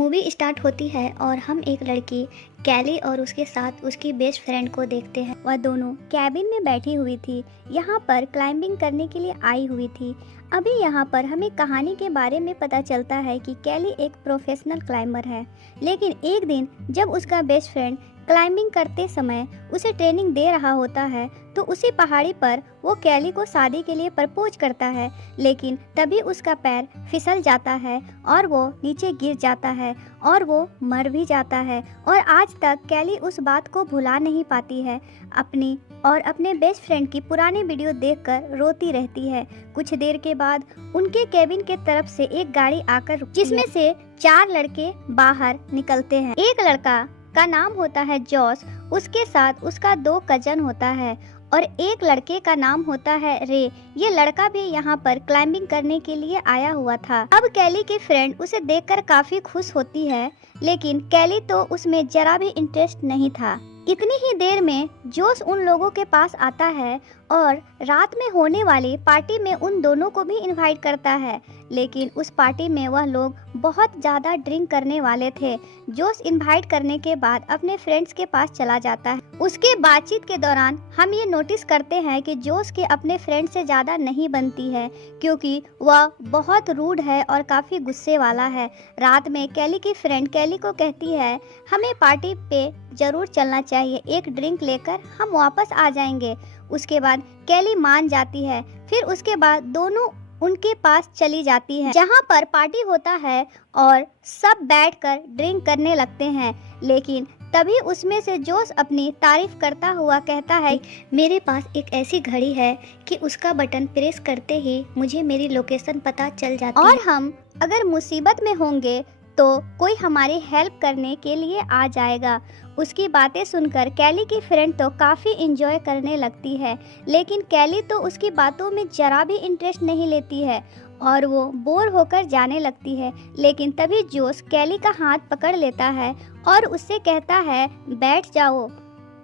Movie start होती है और हम एक लड़की कैली और उसके साथ उसकी बेस्ट फ्रेंड को देखते हैं। वह दोनों कैबिन में बैठी हुई थी, यहाँ पर क्लाइंबिंग करने के लिए आई हुई थी। अभी यहाँ पर हमें कहानी के बारे में पता चलता है कि कैली एक प्रोफेशनल क्लाइंबर है, लेकिन एक दिन जब उसका बेस्ट फ्रेंड क्लाइंबिंग करते समय उसे ट्रेनिंग दे रहा होता है तो उसी पहाड़ी पर वो कैली को शादी के लिए प्रपोज करता है, लेकिन तभी उसका पैर फिसल जाता है और वो नीचे गिर जाता है और वो मर भी जाता है। और आज तक कैली उस बात को भुला नहीं पाती है। अपनी और अपने बेस्ट फ्रेंड की पुरानी वीडियो देखकर रोती रहती है। कुछ देर के बाद उनके केबिन के तरफ से एक गाड़ी आकर रुकती है, जिसमें से 4 लड़के बाहर निकलते हैं। एक लड़का का नाम होता है जॉस, उसके साथ उसका 2 कजन होता है और एक लड़के का नाम होता है रे। ये लड़का भी यहाँ पर क्लाइंबिंग करने के लिए आया हुआ था। अब कैली की फ्रेंड उसे देखकर काफी खुश होती है, लेकिन कैली तो उसमें जरा भी इंटरेस्ट नहीं था। इतनी ही देर में जोस उन लोगों के पास आता है और रात में होने वाली पार्टी में उन दोनों को भी इनवाइट करता है, लेकिन उस पार्टी में वह लोग बहुत ज़्यादा ड्रिंक करने वाले थे। जोस इनवाइट करने के बाद अपने फ्रेंड्स के पास चला जाता है। उसके बातचीत के दौरान हम ये नोटिस करते हैं कि जोस के अपने फ्रेंड से ज़्यादा नहीं बनती है, क्योंकि वह बहुत रूड है और काफ़ी गुस्से वाला है। रात में कैली की फ्रेंड कैली को कहती है हमें पार्टी पे ज़रूर चलना चाहिए, एक ड्रिंक लेकर हम वापस आ जाएंगे। उसके बाद कैली मान जाती है। फिर उसके बाद दोनों उनके पास चली जाती है, जहाँ पर पार्टी होता है और सब बैठकर ड्रिंक करने लगते हैं। लेकिन तभी उसमें से जोस अपनी तारीफ करता हुआ कहता है मेरे पास एक ऐसी घड़ी है कि उसका बटन प्रेस करते ही मुझे मेरी लोकेशन पता चल जाती है और हम अगर मुसीबत में होंगे तो कोई हमारी हेल्प करने के लिए आ जाएगा। उसकी बातें सुनकर कैली की फ्रेंड तो काफ़ी इंजॉय करने लगती है, लेकिन कैली तो उसकी बातों में जरा भी इंटरेस्ट नहीं लेती है और वो बोर होकर जाने लगती है। लेकिन तभी जोस कैली का हाथ पकड़ लेता है और उससे कहता है बैठ जाओ,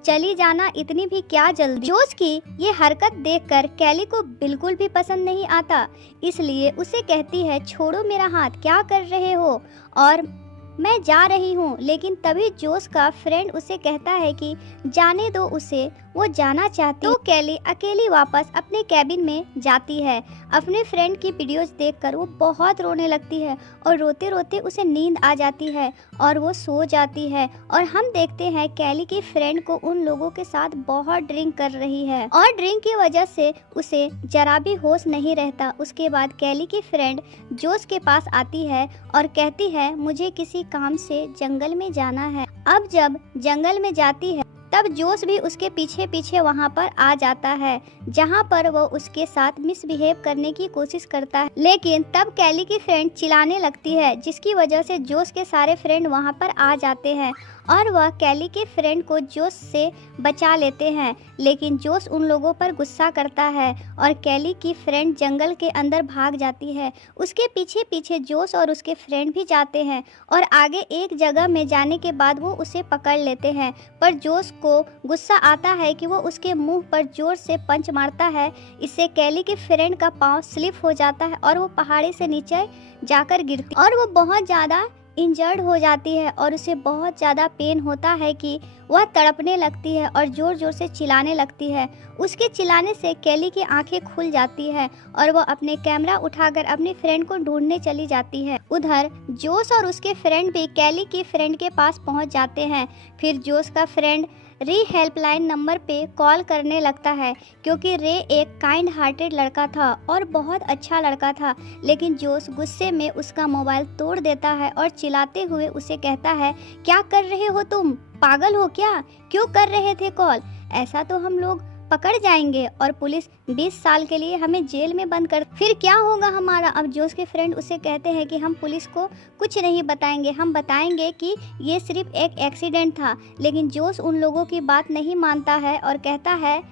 चली जाना, इतनी भी क्या जल्दी। जोस की ये हरकत देखकर कैली को बिल्कुल भी पसंद नहीं आता, इसलिए उसे कहती है छोड़ो मेरा हाथ, क्या कर रहे हो और मैं जा रही हूँ। लेकिन तभी जोस का फ्रेंड उसे कहता है कि जाने दो उसे, वो जाना चाहती है। तो कैली अकेली वापस अपने कैबिन में जाती है। अपने फ्रेंड की वीडियोस देखकर वो बहुत रोने लगती है और रोते रोते उसे नींद आ जाती है और वो सो जाती है। और हम देखते हैं कैली की फ्रेंड को उन लोगों के साथ बहुत ड्रिंक कर रही है और ड्रिंक की वजह से उसे जरा भी होश नहीं रहता। उसके बाद कैली की फ्रेंड जोस के पास आती है और कहती है मुझे किसी काम से जंगल में जाना है। अब जब जंगल में जाती है तब जोस भी उसके पीछे पीछे वहाँ पर आ जाता है, जहाँ पर वो उसके साथ मिसबिहेव करने की कोशिश करता है। लेकिन तब कैली की फ्रेंड चिल्लाने लगती है, जिसकी वजह से जोस के सारे फ्रेंड वहाँ पर आ जाते हैं और वह कैली के फ्रेंड को जोस से बचा लेते हैं। लेकिन जोस उन लोगों पर गुस्सा करता है और कैली की फ्रेंड जंगल के अंदर भाग जाती है। उसके पीछे पीछे जोस और उसके फ्रेंड भी जाते हैं और आगे एक जगह में जाने के बाद वो उसे पकड़ लेते हैं। पर जोस को गुस्सा आता है कि वो उसके मुंह पर जोर से पंच मारता है। इससे कैली के फ्रेंड का पाँव स्लिप हो जाता है और वो पहाड़ी से नीचे जाकर गिरती और वो बहुत ज़्यादा इंजर्ड हो जाती है और उसे बहुत ज़्यादा पेन होता है कि वह तड़पने लगती है और ज़ोर ज़ोर से चिल्लाने लगती है। उसके चिल्लाने से कैली की आंखें खुल जाती है और वह अपने कैमरा उठाकर अपनी फ्रेंड को ढूंढने चली जाती है। उधर जोस और उसके फ्रेंड भी कैली की फ्रेंड के पास पहुंच जाते हैं। फिर जोस का फ्रेंड रे हेल्पलाइन नंबर पे कॉल करने लगता है, क्योंकि रे एक काइंड हार्टेड लड़का था और बहुत अच्छा लड़का था। लेकिन जोस गुस्से में उसका मोबाइल तोड़ देता है और चिल्लाते हुए उसे कहता है क्या कर रहे हो तुम, पागल हो क्या, क्यों कर रहे थे कॉल, ऐसा तो हम लोग पकड़ जाएंगे और पुलिस 20 साल के लिए हमें जेल में बंद कर, फिर क्या होगा हमारा। अब जोस के फ्रेंड उसे कहते हैं कि हम पुलिस को कुछ नहीं बताएंगे, हम बताएंगे कि ये सिर्फ एक एक्सीडेंट था। लेकिन जोस उन लोगों की बात नहीं मानता है और कहता है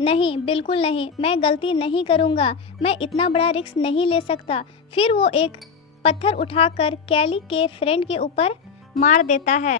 नहीं, बिल्कुल नहीं, मैं गलती नहीं करूँगा, मैं इतना बड़ा रिस्क नहीं ले सकता। फिर वो एक पत्थर उठाकर कैली के फ्रेंड के ऊपर मार देता है।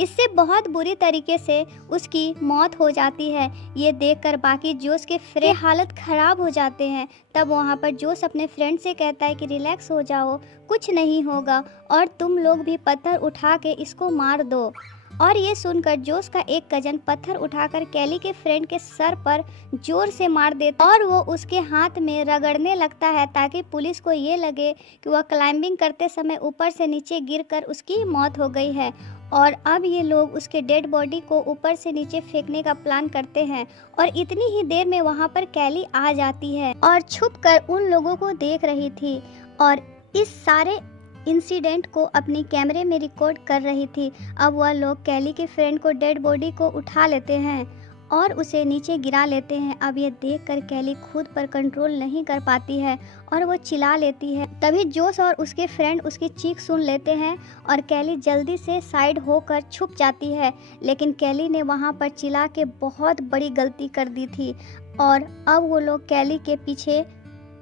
इससे बहुत बुरी तरीके से उसकी मौत हो जाती है। ये देखकर बाकी जोश के फ्रेंड हालत खराब हो जाते हैं। तब वहाँ पर जोश अपने फ्रेंड से कहता है कि रिलैक्स हो जाओ, कुछ नहीं होगा और तुम लोग भी पत्थर उठा के इसको मार दो। और ये सुनकर जोश का एक कजन पत्थर उठाकर कैली के फ्रेंड के सर पर जोर से मार देता और वो उसके हाथ में रगड़ने लगता है ताकि पुलिस को ये लगे कि वह क्लाइंबिंग करते समय ऊपर से नीचे गिरकर उसकी मौत हो गई है। और अब ये लोग उसके डेड बॉडी को ऊपर से नीचे फेंकने का प्लान करते हैं और इतनी ही देर में वहाँ पर कैली आ जाती है और छुपकर उन लोगों को देख रही थी और इस सारे इंसिडेंट को अपनी कैमरे में रिकॉर्ड कर रही थी। अब वह लोग कैली के फ्रेंड को डेड बॉडी को उठा लेते हैं और उसे नीचे गिरा लेते हैं। अब ये देखकर कैली खुद पर कंट्रोल नहीं कर पाती है और वो चिल्ला लेती है। तभी जोश और उसके फ्रेंड उसकी चीख सुन लेते हैं और कैली जल्दी से साइड होकर छुप जाती है। लेकिन कैली ने वहाँ पर चिल्ला के बहुत बड़ी गलती कर दी थी और अब वो लोग कैली के पीछे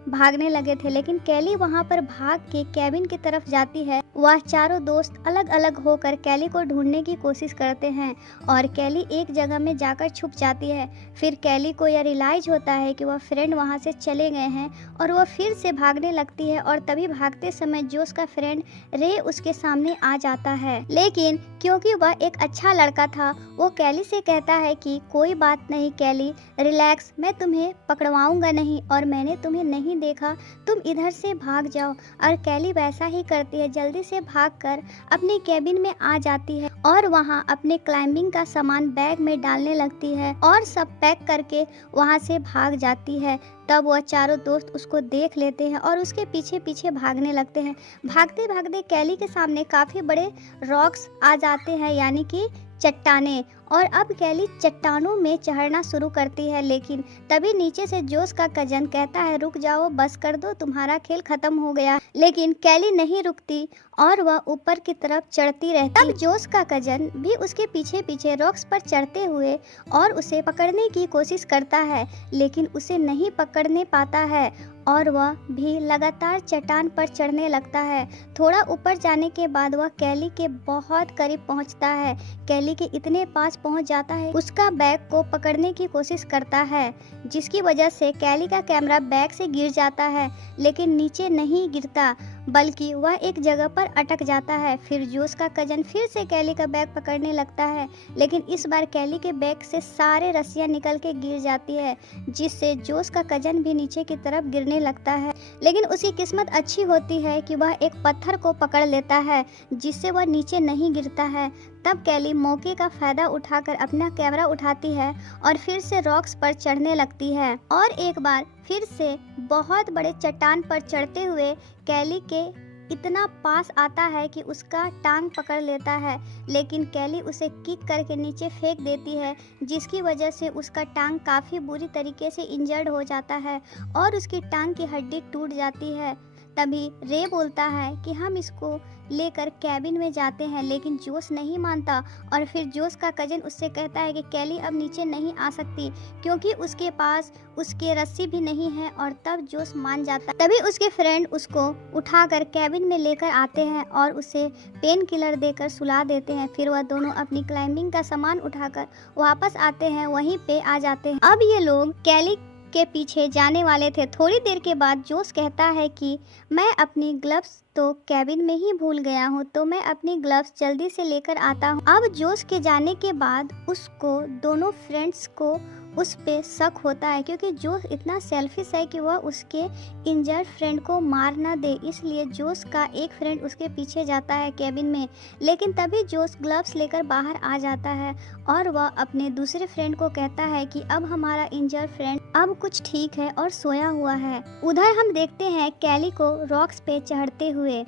भागने लगे थे। लेकिन कैली वहाँ पर भाग के कैबिन की तरफ जाती है। वह चारों दोस्त अलग अलग होकर कैली को ढूंढने की कोशिश करते हैं और कैली एक जगह में जाकर छुप जाती है। फिर कैली को यह रियलाइज होता है कि वह फ्रेंड वहाँ से चले गए हैं और वह फिर से भागने लगती है और तभी भागते समय जोश का फ्रेंड रे उसके सामने आ जाता है। लेकिन क्योंकि वह एक अच्छा लड़का था, वो कैली से कहता है कि कोई बात नहीं कैली, रिलैक्स, मैं तुम्हें पकड़वाऊंगा नहीं और मैंने तुम्हें नहीं देखा, तुम इधर से भाग जाओ। और कैली वैसा ही करती है, जल्दी से भागकर अपने कैबिन में आ जाती है और वहाँ अपने क्लाइंबिंग का सामान बैग में डालने लगती है और सब पैक करके वहाँ से भाग जाती है। तब वह चारों दोस्त उसको देख लेते हैं और उसके पीछे पीछे भागने लगते हैं। भागते भागते कैली के सामने काफी बड़े रॉक्स आ जाते हैं, यानी कि चट्टाने, और अब कैली चट्टानों में चढ़ना शुरू करती है। लेकिन तभी नीचे से जोश का कजन कहता है रुक जाओ, बस कर दो, तुम्हारा खेल खत्म हो गया। लेकिन कैली नहीं रुकती और वह ऊपर की तरफ चढ़ती रहती। तब जोश का कजन भी उसके पीछे पीछे रॉक्स पर चढ़ते हुए और उसे पकड़ने की कोशिश करता है, लेकिन उसे नहीं पकड़ने पाता है और वह भी लगातार चट्टान पर चढ़ने लगता है। थोड़ा ऊपर जाने के बाद वह कैली के बहुत करीब पहुंचता है। कैली के इतने पास पहुंच जाता है, उसका बैग को पकड़ने की कोशिश करता है, जिसकी वजह से कैली का कैमरा बैग से गिर जाता है, लेकिन नीचे नहीं गिरता बल्कि वह एक जगह पर अटक जाता है। फिर जोश का कजन फिर से कैली का बैग पकड़ने लगता है, लेकिन इस बार कैली के बैग से सारे रस्सियां निकल के गिर जाती है, जिससे जोश का कजन भी नीचे की तरफ गिरने लगता है। लेकिन उसकी किस्मत अच्छी होती है कि वह एक पत्थर को पकड़ लेता है, जिससे वह नीचे नहीं गिरता है। तब कैली मौके का फायदा उठाकर अपना कैमरा उठाती है और फिर से रॉक्स पर चढ़ने लगती है और एक बार फिर से बहुत बड़े चट्टान पर चढ़ते हुए कैली के इतना पास आता है कि उसका टांग पकड़ लेता है, लेकिन कैली उसे किक करके नीचे फेंक देती है, जिसकी वजह से उसका टांग काफ़ी बुरी तरीके से इंजर्ड हो जाता है और उसकी टांग की हड्डी टूट जाती है। तभी रे बोलता है कि हम इसको लेकर कैबिन में जाते हैं, लेकिन जोश नहीं मानता और फिर जोश का कजन उससे कहता है कि कैली अब नीचे नहीं आ सकती क्योंकि उसके पास उसके रस्सी भी नहीं है, और तब जोश मान जाता है। तभी उसके फ्रेंड उसको उठाकर कैबिन में लेकर आते हैं और उसे पेन किलर देकर सुला देते हैं। फिर वह दोनों अपनी क्लाइंबिंग का सामान उठाकर वापस आते हैं, वहीं पे आ जाते हैं। अब ये लोग कैली के पीछे जाने वाले थे। थोड़ी देर के बाद जोश कहता है कि मैं अपनी ग्लव्स तो कैबिन में ही भूल गया हूँ, तो मैं अपनी ग्लव्स जल्दी से लेकर आता हूँ। अब जोश के जाने के बाद उसको दोनों फ्रेंड्स को उस पे शक होता है, क्योंकि जोश इतना सेल्फिश है कि वह उसके इंजर्ड फ्रेंड को मार ना दे, इसलिए जोश का एक फ्रेंड उसके पीछे जाता है कैबिन में। लेकिन तभी जोश ग्लव्स लेकर बाहर आ जाता है और वह अपने दूसरे फ्रेंड को कहता है कि अब हमारा इंजर्ड फ्रेंड अब कुछ ठीक है और सोया हुआ है। उधर हम देखते हैं कैली को रॉक्स पे चढ़ते हुए,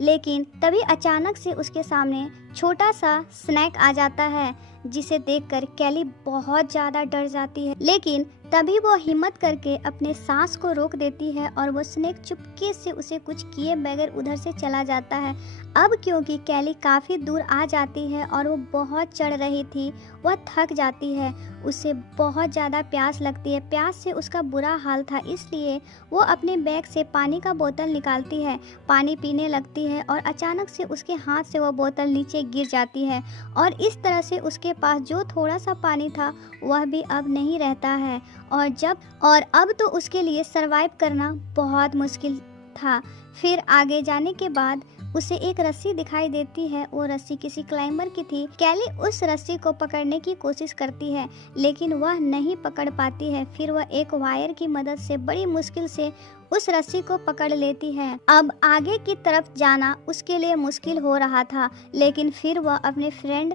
लेकिन तभी अचानक से उसके सामने छोटा सा स्नैक आ जाता है, जिसे देखकर कैली बहुत ज़्यादा डर जाती है। लेकिन तभी वो हिम्मत करके अपने सांस को रोक देती है और वो स्नेक चुपके से उसे कुछ किए बगैर उधर से चला जाता है। अब क्योंकि कैली काफ़ी दूर आ जाती है और वो बहुत चढ़ रही थी, वह थक जाती है। उसे बहुत ज़्यादा प्यास लगती है, प्यास से उसका बुरा हाल था, इसलिए वो अपने बैग से पानी का बोतल निकालती है, पानी पीने लगती है और अचानक से उसके हाथ से वो बोतल नीचे गिर जाती है और इस तरह से उसके पास जो थोड़ा सा पानी था वह भी अब नहीं रहता है। और अब तो उसके लिए सरवाइव करना बहुत मुश्किल था। फिर आगे जाने के बाद उसे एक रस्सी दिखाई देती है, वो रस्सी किसी क्लाइंबर की थी। कैली उस रस्सी को पकड़ने की कोशिश करती है लेकिन वह नहीं पकड़ पाती है। फिर वह एक वायर की मदद से बड़ी मुश्किल से उस रस्सी को पकड़ लेती है। अब आगे की तरफ जाना उसके लिए मुश्किल हो रहा था, लेकिन फिर वह अपने फ्रेंड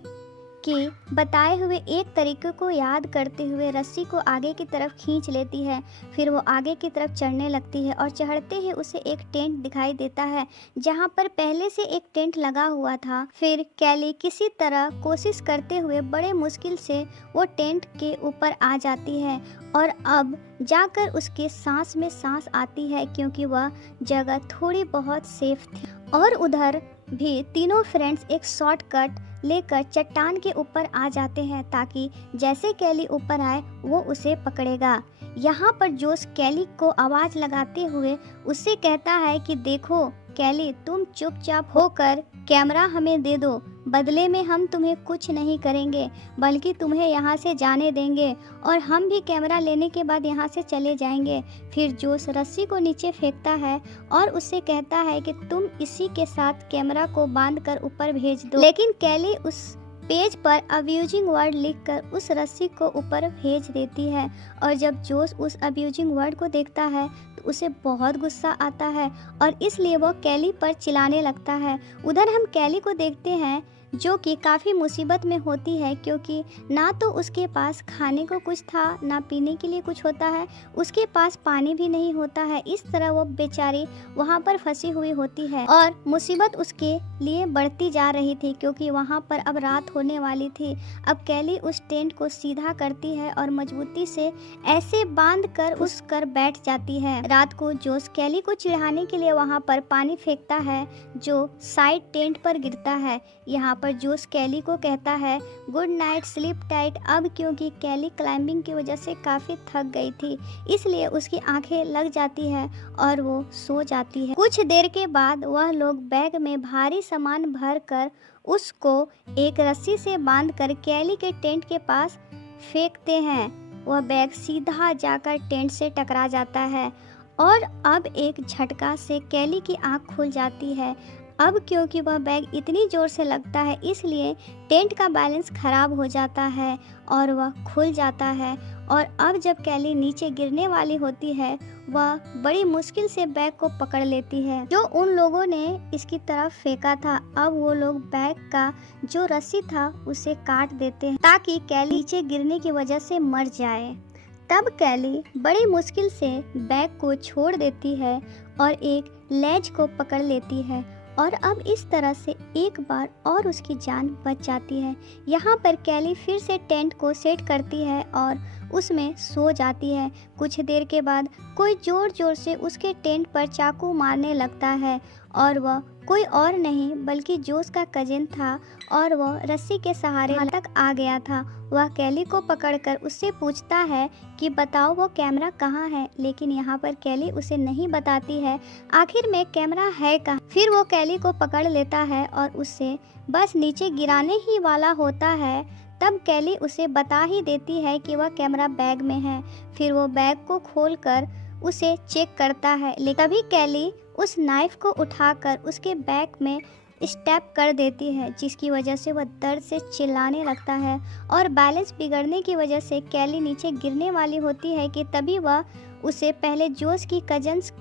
के बताए हुए एक तरीके को याद करते हुए रस्सी को आगे की तरफ खींच लेती है। फिर वो आगे की तरफ चढ़ने लगती है और चढ़ते ही उसे एक टेंट दिखाई देता है जहाँ पर पहले से एक टेंट लगा हुआ था। फिर कैली किसी तरह कोशिश करते हुए बड़े मुश्किल से वो टेंट के ऊपर आ जाती है और अब जाकर उसके सांस में सांस आती है क्योंकि वह जगह थोड़ी बहुत सेफ थी। और उधर भी तीनों फ्रेंड्स एक शॉर्टकट लेकर चट्टान के ऊपर आ जाते हैं ताकि जैसे कैली ऊपर आए वो उसे पकड़ेगा। यहाँ पर जोश कैली को आवाज़ लगाते हुए उससे कहता है कि देखो कैली, तुम चुपचाप होकर कैमरा हमें दे दो, बदले में हम तुम्हें कुछ नहीं करेंगे बल्कि तुम्हें यहाँ से जाने देंगे और हम भी कैमरा लेने के बाद यहाँ से चले जाएंगे। फिर जोश रस्सी को नीचे फेंकता है और उससे कहता है कि तुम इसी के साथ कैमरा को बांध कर ऊपर भेज दो। लेकिन कैली उस पेज पर अब्यूजिंग वर्ड लिखकर उस रस्सी को ऊपर भेज देती है और जब जोश उस अब्यूजिंग वर्ड को देखता है तो उसे बहुत गुस्सा आता है और इसलिए वो कैली पर चिल्लाने लगता है। उधर हम कैली को देखते हैं जो कि काफ़ी मुसीबत में होती है क्योंकि ना तो उसके पास खाने को कुछ था ना पीने के लिए कुछ होता है, उसके पास पानी भी नहीं होता है। इस तरह वो बेचारी वहाँ पर फंसी हुई होती है और मुसीबत उसके लिए बढ़ती जा रही थी क्योंकि वहाँ पर अब रात होने वाली थी। अब कैली उस टेंट को सीधा करती है और मजबूती से ऐसे बांध कर उस कर बैठ जाती है। रात को जोश कैली को चिढ़ाने के लिए वहाँ पर पानी फेंकता है जो साइड टेंट पर गिरता है। यहाँ पर जोश कैली को कहता है गुड नाइट, स्लीप टाइट। अब क्योंकि कैली क्लाइंबिंग की वजह से काफ़ी थक गई थी इसलिए उसकी आंखें लग जाती है और वो सो जाती है। कुछ देर के बाद वह लोग बैग में भारी सामान भर कर उसको एक रस्सी से बांधकर कैली के टेंट के पास फेंकते हैं। वह बैग सीधा जाकर टेंट से टकरा जाता है और अब एक झटका से कैली की आंख खुल जाती है। अब क्योंकि वह बैग इतनी ज़ोर से लगता है इसलिए टेंट का बैलेंस खराब हो जाता है और वह खुल जाता है और अब जब कैली नीचे गिरने वाली होती है वह बड़ी मुश्किल से बैग को पकड़ लेती है जो उन लोगों ने इसकी तरफ फेंका था। अब वो लोग बैग का जो रस्सी था उसे काट देते हैं ताकि कैली नीचे गिरने की वजह से मर जाए। तब कैली बड़ी मुश्किल से बैग को छोड़ देती है और एक लेज को पकड़ लेती है और अब इस तरह से एक बार और उसकी जान बच जाती है। यहाँ पर कैली फिर से टेंट को सेट करती है और उसमें सो जाती है। कुछ देर के बाद कोई ज़ोर ज़ोर से उसके टेंट पर चाकू मारने लगता है और वह कोई और नहीं बल्कि जोश का कजिन था और वह रस्सी के सहारे तक आ गया था। वह कैली को पकड़कर उससे पूछता है कि बताओ वो कैमरा कहाँ है, लेकिन यहाँ पर कैली उसे नहीं बताती है आखिर में कैमरा है कहाँ। फिर वो कैली को पकड़ लेता है और उससे बस नीचे गिराने ही वाला होता है तब कैली उसे बता ही देती है कि वह कैमरा बैग में है। फिर वो बैग को खोलकर उसे चेक करता है लेकिन तभी कैली उस नाइफ को उठाकर उसके बैग में स्टेप कर देती है जिसकी वजह से वह दर्द से चिल्लाने लगता है और बैलेंस बिगड़ने की वजह से कैली नीचे गिरने वाली होती है कि तभी वह उसे पहले जोश की कजन्स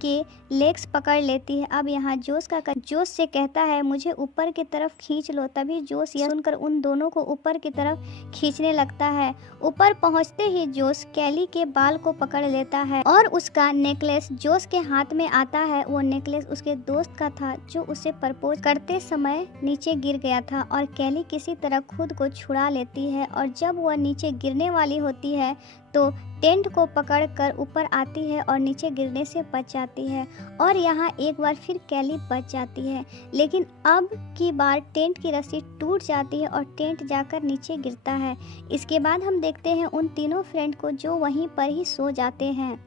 के लेग्स पकड़ लेती है। अब यहाँ जोश से कहता है मुझे ऊपर की तरफ खींच लो। तभी जोश यह सुनकर उन दोनों को ऊपर की तरफ खींचने लगता है। ऊपर पहुँचते ही जोश कैली के बाल को पकड़ लेता है और उसका नेकलेस जोश के हाथ में आता है। वो नेकलेस उसके दोस्त का था जो उसे प्रपोज करते समय नीचे गिर गया था और कैली किसी तरह खुद को छुड़ा लेती है और जब वह नीचे गिरने वाली होती है तो टेंट को पकड़कर ऊपर आती है और नीचे गिरने से बच जाती है और यहाँ एक बार फिर कैली बच जाती है। लेकिन अब की बार टेंट की रस्सी टूट जाती है और टेंट जाकर नीचे गिरता है। इसके बाद हम देखते हैं उन तीनों फ्रेंड को जो वहीं पर ही सो जाते हैं।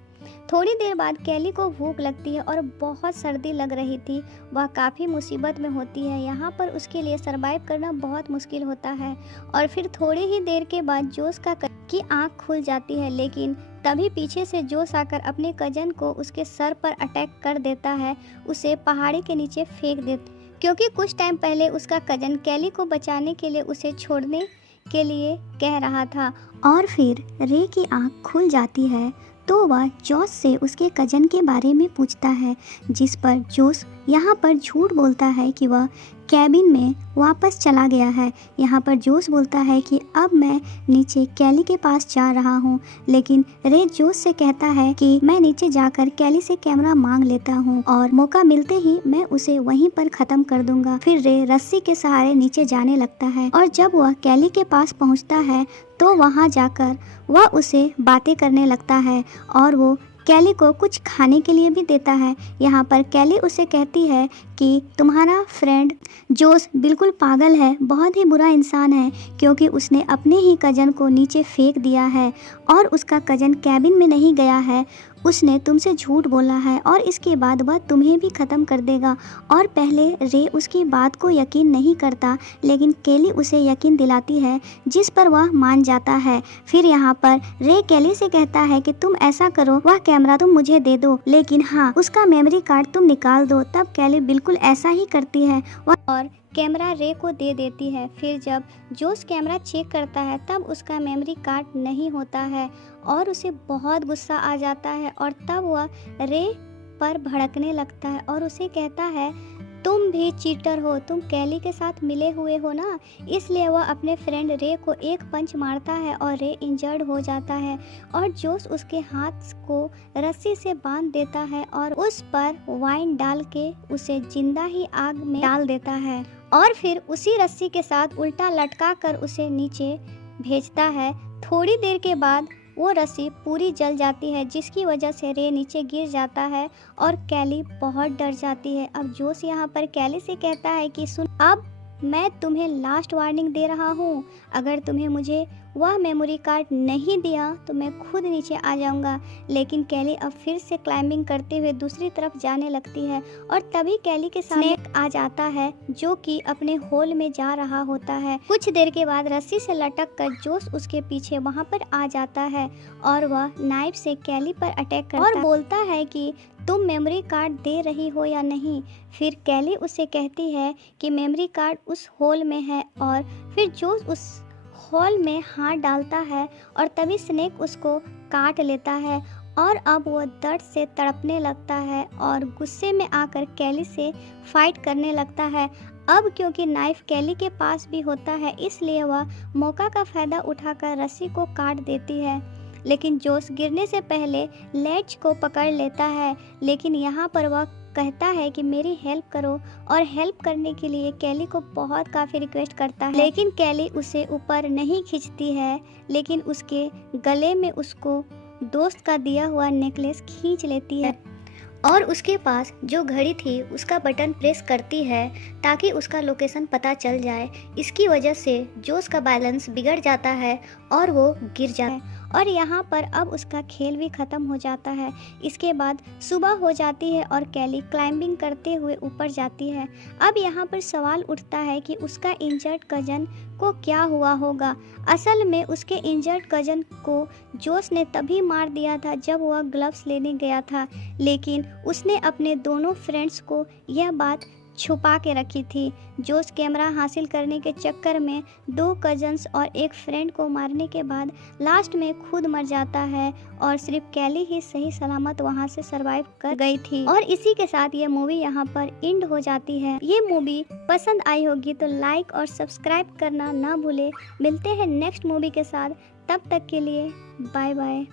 थोड़ी देर बाद कैली को भूख लगती है और बहुत सर्दी लग रही थी। वह काफ़ी मुसीबत में होती है। यहाँ पर उसके लिए सरवाइव करना बहुत मुश्किल होता है। और फिर थोड़ी ही देर के बाद जोश की आंख खुल जाती है, लेकिन तभी पीछे से जोश आकर अपने कजन को उसके सर पर अटैक कर देता है, उसे पहाड़ी के नीचे फेंक देता, क्योंकि कुछ टाइम पहले उसका कजन कैली को बचाने के लिए उसे छोड़ने के लिए कह रहा था। और फिर रे की आंख खुल जाती है तो वह जोश से उसके कजन के बारे में पूछता है, जिस पर जोश यहाँ पर झूठ बोलता है कि वह कैबिन में वापस चला गया है। यहाँ पर जोश बोलता है कि अब मैं नीचे कैली के पास जा रहा हूँ, लेकिन रे जोश से कहता है कि मैं नीचे जाकर कैली से कैमरा मांग लेता हूँ और मौका मिलते ही मैं उसे वहीं पर ख़त्म कर दूंगा। फिर रे रस्सी के सहारे नीचे जाने लगता है और जब वह कैली के पास पहुँचता है तो वहाँ जाकर वह उसे बातें करने लगता है और वो कैली को कुछ खाने के लिए भी देता है। यहाँ पर कैली उसे कहती है कि तुम्हारा फ्रेंड जोश बिल्कुल पागल है, बहुत ही बुरा इंसान है, क्योंकि उसने अपने ही कजन को नीचे फेंक दिया है और उसका कजन कैबिन में नहीं गया है, उसने तुमसे झूठ बोला है और इसके बाद वह तुम्हें भी ख़त्म कर देगा। और पहले रे उसकी बात को यकीन नहीं करता, लेकिन कैली उसे यकीन दिलाती है, जिस पर वह मान जाता है। फिर यहाँ पर रे कैली से कहता है कि तुम ऐसा करो, वह कैमरा तुम मुझे दे दो, लेकिन हाँ उसका मेमोरी कार्ड तुम निकाल दो। तब कैली बिल्कुल ऐसा ही करती है और कैमरा रे को दे देती है। फिर जब जोश कैमरा चेक करता है तब उसका मेमोरी कार्ड नहीं होता है और उसे बहुत गुस्सा आ जाता है और तब वह रे पर भड़कने लगता है और उसे कहता है, तुम भी चीटर हो, तुम कैली के साथ मिले हुए हो ना। इसलिए वह अपने फ्रेंड रे को एक पंच मारता है और रे इंजर्ड हो जाता है और जोश उसके हाथ को रस्सी से बांध देता है और उस पर वाइन डाल के उसे जिंदा ही आग में डाल देता है और फिर उसी रस्सी के साथ उल्टा लटका कर उसे नीचे भेजता है। थोड़ी देर के बाद वो रस्सी पूरी जल जाती है, जिसकी वजह से रे नीचे गिर जाता है और कैली बहुत डर जाती है। अब जोश यहाँ पर कैली से कहता है कि सुन, अब मैं तुम्हें लास्ट वार्निंग दे रहा हूँ, अगर तुम्हें मुझे वह मेमोरी कार्ड नहीं दिया तो मैं खुद नीचे आ जाऊंगा। लेकिन कैली अब फिर से क्लाइंबिंग करते हुए दूसरी तरफ जाने लगती है और तभी कैली के सामने आ जाता है, जो कि अपने होल में जा रहा होता है। कुछ देर के बाद रस्सी से लटक कर जोश उसके पीछे वहां पर आ जाता है और वह नाइफ से कैली पर अटैक करता है और बोलता है कि तुम मेमोरी कार्ड दे रही हो या नहीं। फिर कैली उसे कहती है कि मेमोरी कार्ड उस होल में है और फिर जोश उस होल में हाथ डालता है और तभी स्नेक उसको काट लेता है और अब वो दर्द से तड़पने लगता है और गुस्से में आकर कैली से फाइट करने लगता है। अब क्योंकि नाइफ कैली के पास भी होता है, इसलिए वह मौका का फ़ायदा उठाकर रस्सी को काट देती है, लेकिन जोश गिरने से पहले लेज को पकड़ लेता है। लेकिन यहाँ पर वह कहता है कि मेरी हेल्प करो और हेल्प करने के लिए कैली को बहुत काफ़ी रिक्वेस्ट करता है, लेकिन कैली उसे ऊपर नहीं खींचती है, लेकिन उसके गले में उसको दोस्त का दिया हुआ नेकलेस खींच लेती है और उसके पास जो घड़ी थी उसका बटन प्रेस करती है ताकि उसका लोकेशन पता चल जाए। इसकी वजह से जोश का बैलेंस बिगड़ जाता है और वो गिर जाता है और यहाँ पर अब उसका खेल भी ख़त्म हो जाता है। इसके बाद सुबह हो जाती है और कैली क्लाइंबिंग करते हुए ऊपर जाती है। अब यहाँ पर सवाल उठता है कि उसका इंजर्ड कजन को क्या हुआ होगा। असल में उसके इंजर्ड कजन को जोश ने तभी मार दिया था जब वह ग्लव्स लेने गया था, लेकिन उसने अपने दोनों फ्रेंड्स को यह बात छुपा के रखी थी। जोश कैमरा हासिल करने के चक्कर में 2 कजन्स और एक फ्रेंड को मारने के बाद लास्ट में खुद मर जाता है और सिर्फ कैली ही सही सलामत वहां से सरवाइव कर गई थी। और इसी के साथ ये मूवी यहाँ पर एंड हो जाती है। ये मूवी पसंद आई होगी तो लाइक और सब्सक्राइब करना ना भूले। मिलते हैं नेक्स्ट मूवी के साथ, तब तक के लिए बाय बाय।